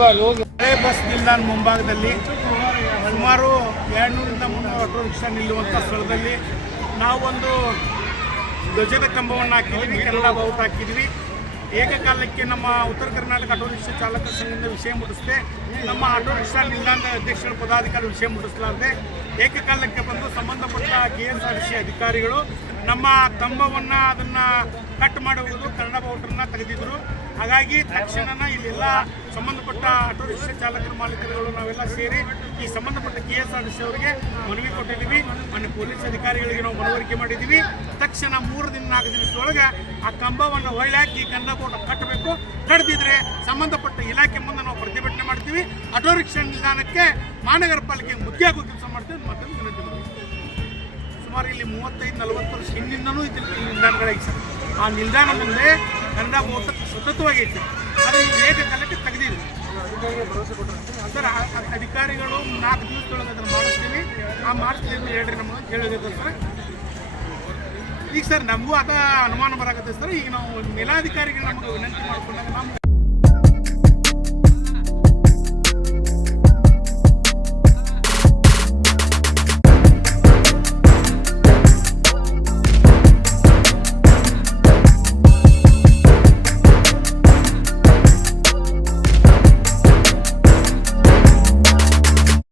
ಹಳೆ ಬಸ್ ನಿಲ್ದಾಣ ಮುಂಭಾಗದಲ್ಲಿ ಸುಮಾರು 200ರಿಂದ 300 ಆಟೋ ರಿಕ್ಷಾ ನಿಲ್ಲುವಂಥ ಸ್ಥಳದಲ್ಲಿ ನಾವೊಂದು ಧ್ವಜದ ಕಂಬವನ್ನು ಹಾಕಿದ್ವಿ, ಕನ್ನಡ ಬಾವುಟ ಹಾಕಿದ್ವಿ. ಏಕಕಾಲಕ್ಕೆ ನಮ್ಮ ಉತ್ತರ ಕರ್ನಾಟಕ ಆಟೋ ರಿಕ್ಷಾ ಚಾಲಕರ ಸಂಘದಿಂದ ವಿಷಯ ಮುಟ್ಟಿಸಿದೆ. ನಮ್ಮ ಆಟೋ ರಿಕ್ಷಾ ನಿಲ್ದಾಣದ ಅಧ್ಯಕ್ಷರ ಪದಾಧಿಕಾರಿ ವಿಷಯ ಮುಟ್ಟಿಸಲಾರದೆ ಏಕಕಾಲಕ್ಕೆ ಬಂದು ಸಂಬಂಧಪಟ್ಟ KSRTC ಅಧಿಕಾರಿಗಳು ನಮ್ಮ ಕಂಬವನ್ನು ಅದನ್ನು ಕಟ್ ಮಾಡುವುದು, ಕನ್ನಡ ಬಾವುಟನ್ನು ತೆಗೆದಿದ್ರು. ಹಾಗಾಗಿ ತಕ್ಷಣ ಇಲ್ಲೆಲ್ಲ ಸಂಬಂಧಪಟ್ಟ ಆಟೋ ರಿಕ್ಷಾ ಚಾಲಕರ ಮಾಲೀಕರುಗಳು ನಾವೆಲ್ಲ ಸೇರಿ ಈ ಸಂಬಂಧಪಟ್ಟ KSRTC ಅವರಿಗೆ ಮನವಿ ಕೊಟ್ಟಿದ್ದೀವಿ. ಮೊನ್ನೆ ಪೊಲೀಸ್ ಅಧಿಕಾರಿಗಳಿಗೆ ನಾವು ಮನವರಿಕೆ ಮಾಡಿದ್ದೀವಿ. ತಕ್ಷಣ 3 ದಿನ 4 ದಿವಸದೊಳಗೆ ಆ ಕಂಬವನ್ನು ಹೊಳ್ಳಾಕಿ ಕನ್ನಡ ಬಾವುಟ ಕಟ್ಟಬೇಕು. ಕಡ್ದಿದ್ರೆ ಸಂಬಂಧಪಟ್ಟ ಇಲಾಖೆ ಮುಂದೆ ನಾವು ಪ್ರತಿಭಟನೆ ಮಾಡ್ತೀವಿ. ಆಟೋ ರಿಕ್ಷಾ ನಿಲ್ದಾಣಕ್ಕೆ ಮಹಾನಗರ ಪಾಲಿಕೆ ಮುಖ್ಯವಾಗಿ ಕೆಲಸ ಮಾಡ್ತೀವಿ ಮತ್ತು ವಿನಂತಿ ಮಾಡ್ತೀವಿ. ಸುಮಾರು ಇಲ್ಲಿ 35-40 ವರ್ಷ ಹಿಂದಿಂದನೂ ಇದ್ದಿಲ್ಲ ನಿಲ್ದಾಣಗಳಾಗಿ ಸರ್. ಆ ನಿಲ್ದಾಣ ಮುಂದೆ ಕನ್ನಡ ಬಾವುಟ ಸತತವಾಗೈತೆ. ಅದು ಏಕಕಾಲಕ್ಕೆ ತೆಗೆದಿದ್ವಿ ಸರ್. ಅಧಿಕಾರಿಗಳು 4 ದಿವಸದೊಳಗೆ ಅದನ್ನು ಮಾಡಿಸ್ತೀವಿ. ಆ ಮಾಡಿಸ್ತೀವಿ ಹೇಳ್ರಿ ನಮಗೆ ಹೇಳಿದ್ರೆ ಸರ್. ಈಗ ಸರ್ ನಮಗೂ ಅದ ಅನುಮಾನ ಬರಾಕತ್ತೆ ಸರ್. ಈಗ ನಾವು ಮೇಲಾಧಿಕಾರಿಗಳು ನಮಗೆ ವಿನಂತಿ ಮಾಡಿಕೊಂಡಾಗ